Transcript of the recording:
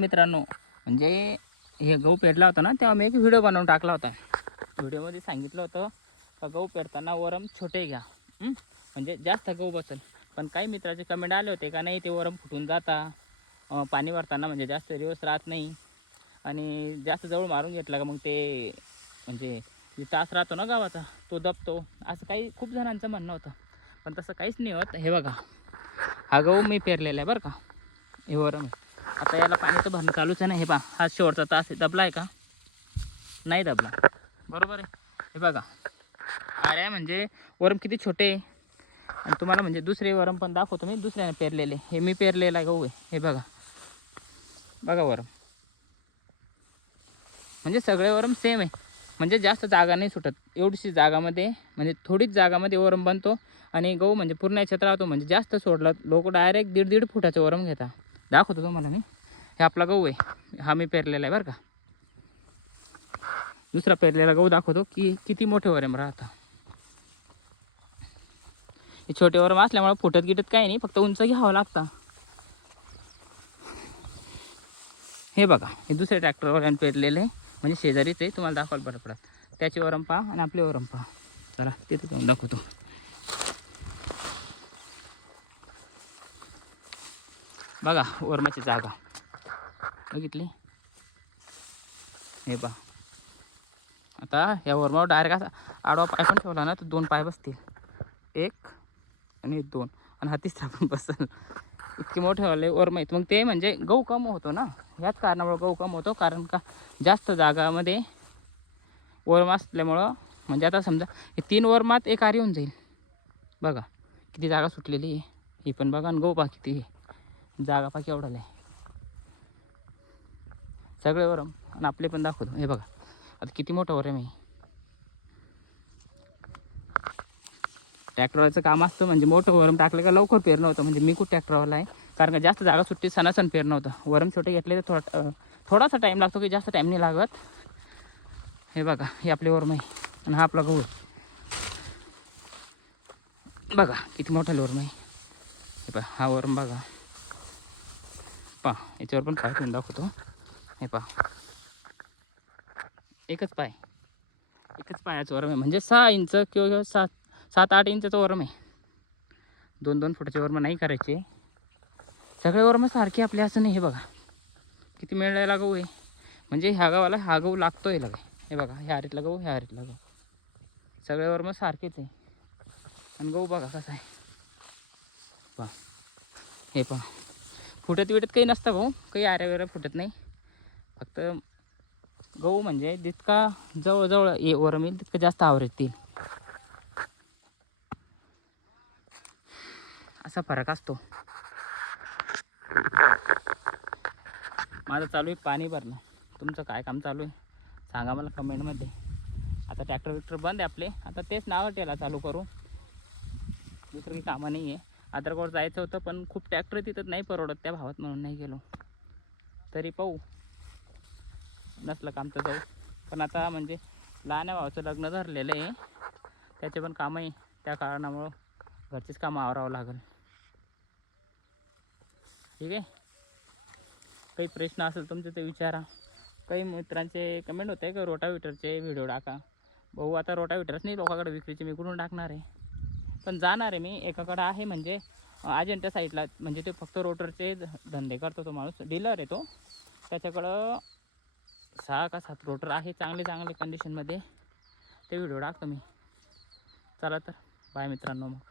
मित्रांनो म्हणजे हे गहू पेरला होता ना तेव्हा मी एक व्हिडिओ बनवून टाकला होता. व्हिडिओमध्ये सांगितलं होतं का गहू पेरताना वरम छोटे घ्या. म्हणजे जास्त गहू बसेल. पण काही मित्राचे कमेंट आले होते का नाही ते वरम फुटून जाता. पाणी भरताना म्हणजे जास्त दिवस राहत नाही. आणि जास्त जवळ मारून घेतला का मग ते म्हणजे तास राहतो ना गावाचा तो दबतो. असं काही खूप जणांचं म्हणणं होतं. पण तसं काहीच नाही होत. हे बघा. हा गहू मी पेरलेला आहे बरं का. हे वरम आहे. आता याला पाणी तर भरणं चालूच आहे ना हे पहा हा शेवटचा तास आहे दबला आहे का? नाही दबला. बरोबर आहे. हे बघा. अरे म्हणजे वरम किती छोटे आहे. आणि तुम्हाला म्हणजे दुसरे वरम पण दाखवतो मी दुसऱ्याने पेरलेले. हे मी पेरलेला गहू आहे हे बघा. बघा वरम. म्हणजे सगळे वरम सेम आहे. म्हणजे जास्त जागा नाही सुटत. एवढीशी जागामध्ये म्हणजे थोडीच जागामध्ये वरम बनतो. आणि गहू म्हणजे पूर्ण याच्यात राहतो. म्हणजे जास्त सोडलं लोक डायरेक्ट दीड दीड फुटाचं वरम घेता. दाखवतो तुम्हाला मी. हे आपला गहू आहे. हा मी पेरलेला आहे बरं का. दुसरा पेरलेला गहू दाखवतो की किती मोठे वरम राहता. हे छोटे वरम असल्यामुळे फुटत गिटत काही नाही फक्त उंच घ्यावं लागतं. हे बघा हे दुसऱ्या ट्रॅक्टरवर पेरलेले आहे. म्हणजे शेजारीच आहे. तुम्हाला दाखवायला बरं पडत त्याचे वरम पहा आणि आपले वरम पहा. चला तिथे जाऊन दाखवतो. बघा वरमाची जागा. बघितली? हे बा आता या वरमावर डायरेक्ट असा आडवा पाय पण ठेवला ना तर दोन पाय बसतील. एक आणि दोन. आणि हा तिसरा पण बसल. इतके मोठे वाले वरम आहेत मग ते म्हणजे गहू कम होतो ना? याच कारणामुळं गहू कम होतो. कारण का जास्त जागामध्ये वरमा असल्यामुळं म्हणजे आता समजा हे तीन वरमात एक आरी होऊन जाईल. बघा किती जागा सुटलेली आहे. ही पण बघा आणि गहू बा किती आहे. जागा पा केवढाला आहे सगळे वरम आणि आपले पण दाखवतो. हे बघा. आता किती मोठं वरम आहे ट्रॅक्टरवाल्याचं काम असतं म्हणजे मोठं वरम टाकलं का लवकर पेरणं होतं. म्हणजे मी खूप ट्रॅक्टरवाला आहे? कारण का जास्त जागा सुट्टी सणासण पेरणं होतं. वरम छोटे घेतले तर थोडा थोडासा टाईम लागतो की जास्त टाईम नाही लागत. हे बघा हे आपले वरम आहे. आणि हा आपला गहू. आहे बघा किती मोठा लोरम आहे. हे बघा हा वरम बघा. पहा याच्यावर पण पाय ठेवून दाखवतो. हे पहा. एकच पाय. एकच पायाचं वरम आहे. म्हणजे सहा इंच किंवा सात सात आठ इंचाचं वरम आहे. दोन दोन फुटाचे वरम नाही करायचे. सगळे वरम सारखे आपले असं नाही हे बघा. किती मिळायला गहू आहे. म्हणजे ह्या गावाला हा गहू लागतोय लगा. हे बघा ह्या हारीतला गहू ह्या हारीतला गहू. सगळे वरम सारखेच आहे. आणि गहू बघा कसा आहे. पहा. हे पहा. फुटत विटत काही नसतं भाऊ. काही आऱ्या वेरे फुटत नाही. फक्त गहू म्हणजे जितका जवळजवळ ये वरम येईल तितकं जास्त आवर येतील असा फरक असतो. माझं चालू आहे पाणी भरणं. तुमचं काय काम चालू आहे? सांगा मला कमेंटमध्ये. आता ट्रॅक्टर विक्टर बंद आहे आपले. आता तेच नावं त्याला चालू करू. दुसरं काही कामं नाही आहे. आदरकोड जायचं होतं पण खूप ट्रॅक्टर तिथं नाही परवडत त्या भावात म्हणून नाही गेलो. तरी पाहू. नसलं काम तर जाऊ. पण आता म्हणजे लहान भावाचं लग्न धरलेलं आहे. त्याचे पण कामं आहे. त्या कारणामुळं घरचीच कामं आवरावं लागेल. ठीक आहे? काही प्रश्न असेल तुमचे ते विचारा. काही मित्रांचे कमेंट होते का? रोटाविटरचे व्हिडिओ टाका. भाऊ आता रोटाविटरच नाही लोकांकडे विक्रीचे. मी कुठून टाकणार आहे? पण जाणार आहे मी. एकाकडं आहे म्हणजे अजिंठा साईडला म्हणजे ते फक्त रोटरचे ध- धंदे करतो तो माणूस. डीलर आहे तो. त्याच्याकडं सहा का सात रोटर आहे चांगले चांगले कंडिशनमध्ये ते व्हिडिओ टाकतो मी. चला तर. बाय मित्रांनो मग.